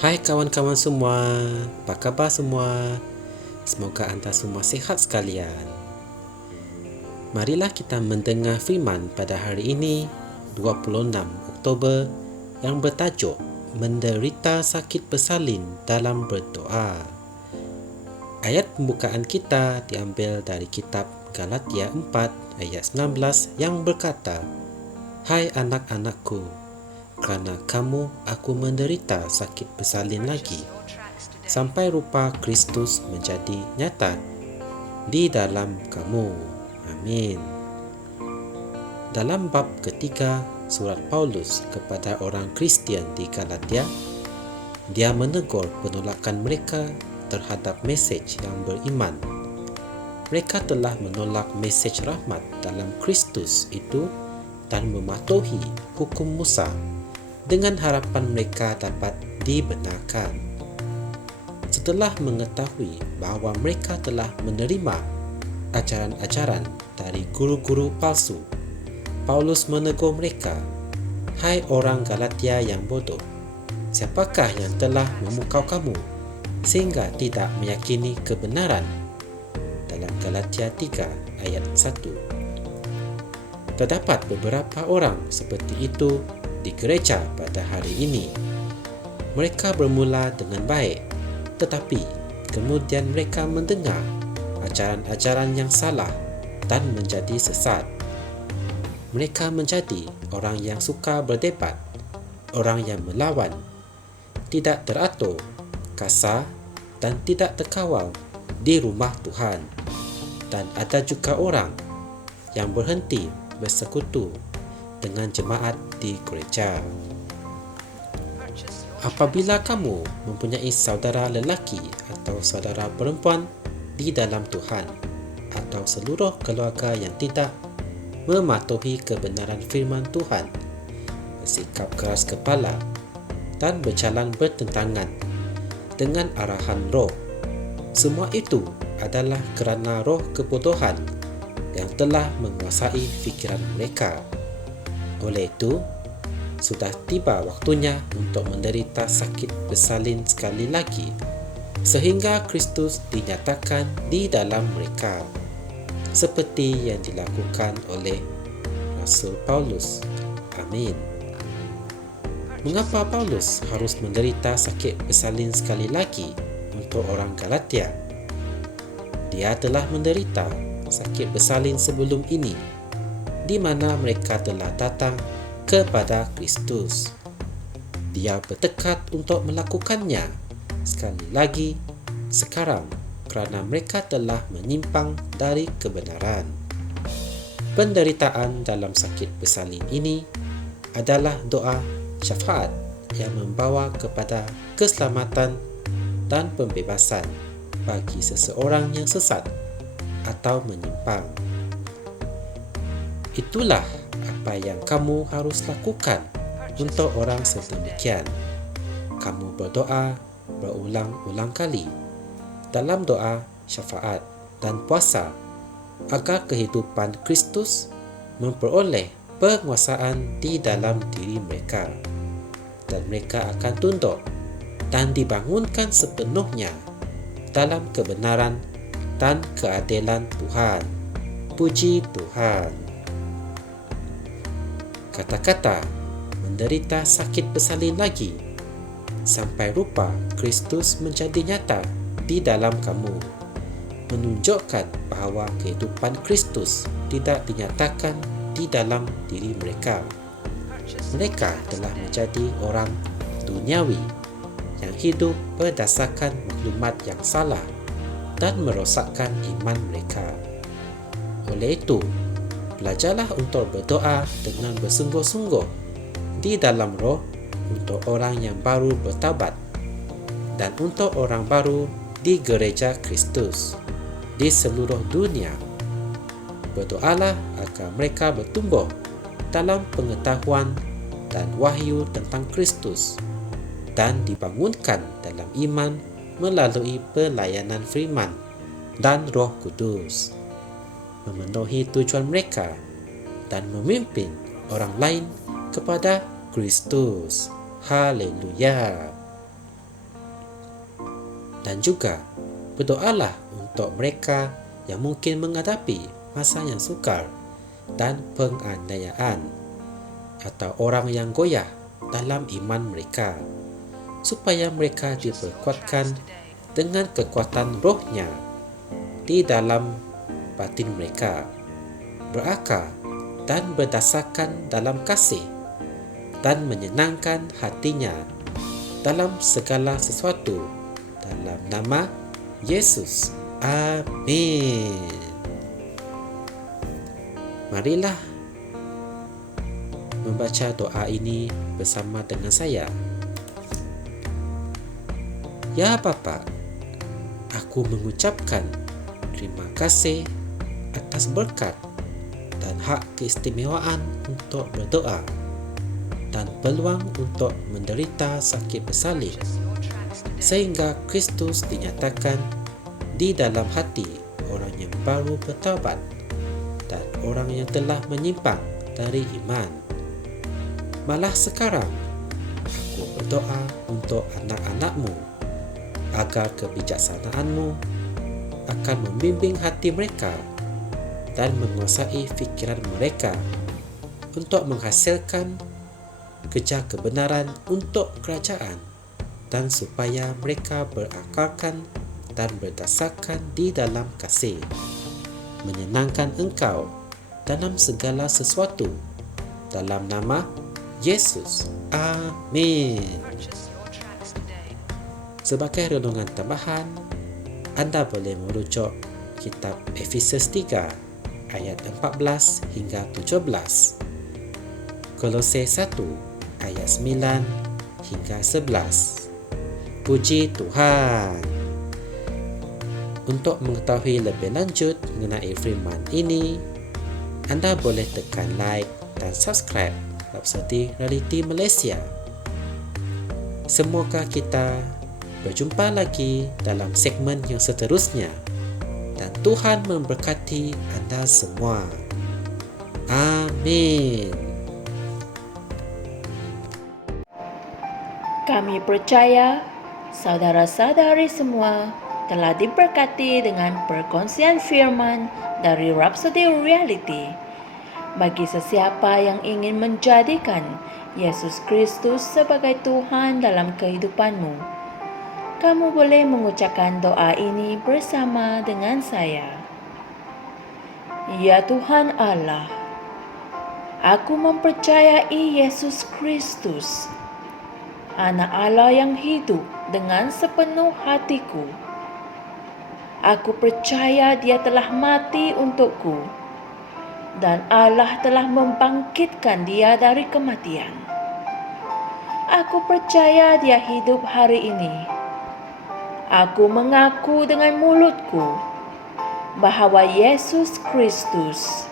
Hai kawan-kawan semua, apa khabar semua? Semoga anda semua sihat sekalian. Marilah kita mendengar firman pada hari ini, 26 Oktober, yang bertajuk Menderita Sakit Bersalin dalam Berdoa. Ayat pembukaan kita diambil dari kitab Galatia 4 ayat 19 yang berkata, Hai anak-anakku, kerana kamu aku menderita sakit bersalin lagi, sampai rupa Kristus menjadi nyata di dalam kamu. Amin. Dalam bab ketiga surat Paulus kepada orang Kristian di Galatia, dia menegur penolakan mereka terhadap mesej yang beriman. Mereka telah menolak mesej rahmat dalam Kristus itu dan mematuhi hukum Musa dengan harapan mereka dapat dibenarkan. Setelah mengetahui bahawa mereka telah menerima ajaran-ajaran dari guru-guru palsu, Paulus menegur mereka, Hai orang Galatia yang bodoh, siapakah yang telah memukau kamu sehingga tidak meyakini kebenaran? Dalam Galatia 3 ayat 1. Terdapat beberapa orang seperti itu di gereja pada hari ini. Mereka bermula dengan baik, tetapi kemudian mereka mendengar ajaran-ajaran yang salah dan menjadi sesat. Mereka menjadi orang yang suka berdebat, orang yang melawan, tidak teratur, kasar dan tidak terkawal di rumah Tuhan. Dan ada juga orang yang berhenti bersekutu dengan jemaat di gereja. Apabila kamu mempunyai saudara lelaki atau saudara perempuan di dalam Tuhan, atau seluruh keluarga yang tidak mematuhi kebenaran firman Tuhan, bersikap keras kepala dan berjalan bertentangan dengan arahan roh, semua itu adalah kerana roh kebodohan yang telah menguasai fikiran mereka. Oleh itu, sudah tiba waktunya untuk menderita sakit bersalin sekali lagi, sehingga Kristus dinyatakan di dalam mereka, seperti yang dilakukan oleh Rasul Paulus. Amin. Mengapa Paulus harus menderita sakit bersalin sekali lagi untuk orang Galatia? Dia telah menderita sakit bersalin sebelum ini, di mana mereka telah datang kepada Kristus. Dia bertekad untuk melakukannya sekali lagi sekarang kerana mereka telah menyimpang dari kebenaran. Penderitaan dalam sakit bersalin ini adalah doa syafaat yang membawa kepada keselamatan dan pembebasan bagi seseorang yang sesat atau menyimpang. Itulah apa yang kamu harus lakukan untuk orang sedemikian. Kamu berdoa berulang-ulang kali dalam doa syafaat dan puasa agar kehidupan Kristus memperoleh penguasaan di dalam diri mereka, dan mereka akan tunduk dan dibangunkan sepenuhnya dalam kebenaran dan keadilan Tuhan. Puji Tuhan. Kata-kata menderita sakit bersalin lagi sampai rupa Kristus menjadi nyata di dalam kamu menunjukkan bahawa kehidupan Kristus tidak dinyatakan di dalam diri mereka. Mereka telah menjadi orang duniawi yang hidup berdasarkan maklumat yang salah dan merosakkan iman mereka. Oleh itu, belajarlah untuk berdoa dengan bersungguh-sungguh di dalam roh untuk orang yang baru bertaubat dan untuk orang baru di gereja Kristus di seluruh dunia. Berdoalah agar mereka bertumbuh dalam pengetahuan dan wahyu tentang Kristus dan dibangunkan dalam iman melalui pelayanan firman dan Roh Kudus, memenuhi tujuan mereka dan memimpin orang lain kepada Kristus. Haleluya. Dan juga berdoalah untuk mereka yang mungkin menghadapi masa yang sukar dan penganiayaan, atau orang yang goyah dalam iman mereka, supaya mereka diperkuatkan dengan kekuatan rohnya di dalam batin mereka, berakar dan berdasarkan dalam kasih, dan menyenangkan hatinya dalam segala sesuatu, dalam nama Yesus. Amin. Marilah membaca doa ini bersama dengan saya. Ya Bapa, aku mengucapkan terima kasih atas berkat dan hak keistimewaan untuk berdoa dan peluang untuk menderita sakit bersalin, sehingga Kristus dinyatakan di dalam hati orang yang baru bertaubat dan orang yang telah menyimpang dari iman. Malah sekarang aku berdoa untuk anak-anak-Mu, agar kebijaksanaan-Mu akan membimbing hati mereka dan menguasai fikiran mereka untuk menghasilkan kerja kebenaran untuk kerajaan, dan supaya mereka berakarkan dan berdasarkan di dalam kasih, menyenangkan Engkau dalam segala sesuatu, dalam nama Yesus. Amin. Sebagai renungan tambahan, Anda boleh merujuk kitab Efesus 3 ayat 14 hingga 17, Kolose 1 ayat 9 hingga 11. Puji Tuhan. Untuk mengetahui lebih lanjut mengenai firman ini, Anda boleh tekan like dan subscribe Rhapsody Reality Malaysia. Semoga kita berjumpa lagi dalam segmen yang seterusnya, dan Tuhan memberkati anda semua. Amin. Kami percaya saudara-saudari semua telah diberkati dengan perkongsian firman dari Rhapsody Reality. Bagi sesiapa yang ingin menjadikan Yesus Kristus sebagai Tuhan dalam kehidupanmu, kamu boleh mengucapkan doa ini bersama dengan saya. Ya Tuhan Allah, aku mempercayai Yesus Kristus, Anak Allah yang hidup dengan sepenuh hatiku. Aku percaya Dia telah mati untukku, dan Allah telah membangkitkan Dia dari kematian. Aku percaya Dia hidup hari ini. Aku mengaku dengan mulutku bahawa Yesus Kristus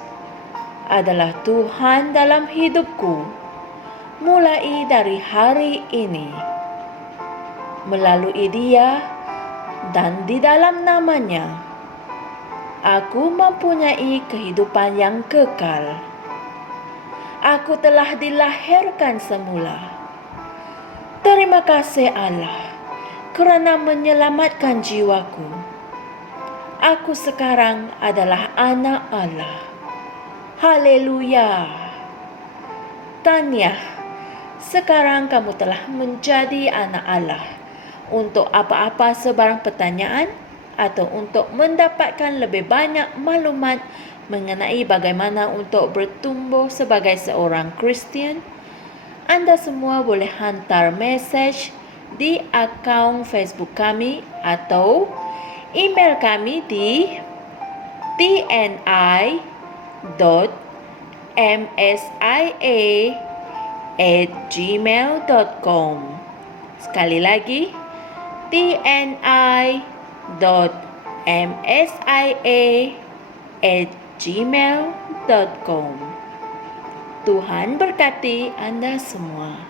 adalah Tuhan dalam hidupku mulai dari hari ini. Melalui Dia dan di dalam nama-Nya, aku mempunyai kehidupan yang kekal. Aku telah dilahirkan semula. Terima kasih Allah kerana menyelamatkan jiwaku. Aku sekarang adalah anak Allah. Haleluya. Tahniah. Sekarang kamu telah menjadi anak Allah. Untuk apa-apa sebarang pertanyaan atau untuk mendapatkan lebih banyak maklumat mengenai bagaimana untuk bertumbuh sebagai seorang Kristian, anda semua boleh hantar mesej di akaun Facebook kami atau email kami di tni.msia@gmail.com. Sekali lagi, tni.msia@gmail.com. Tuhan berkati anda semua.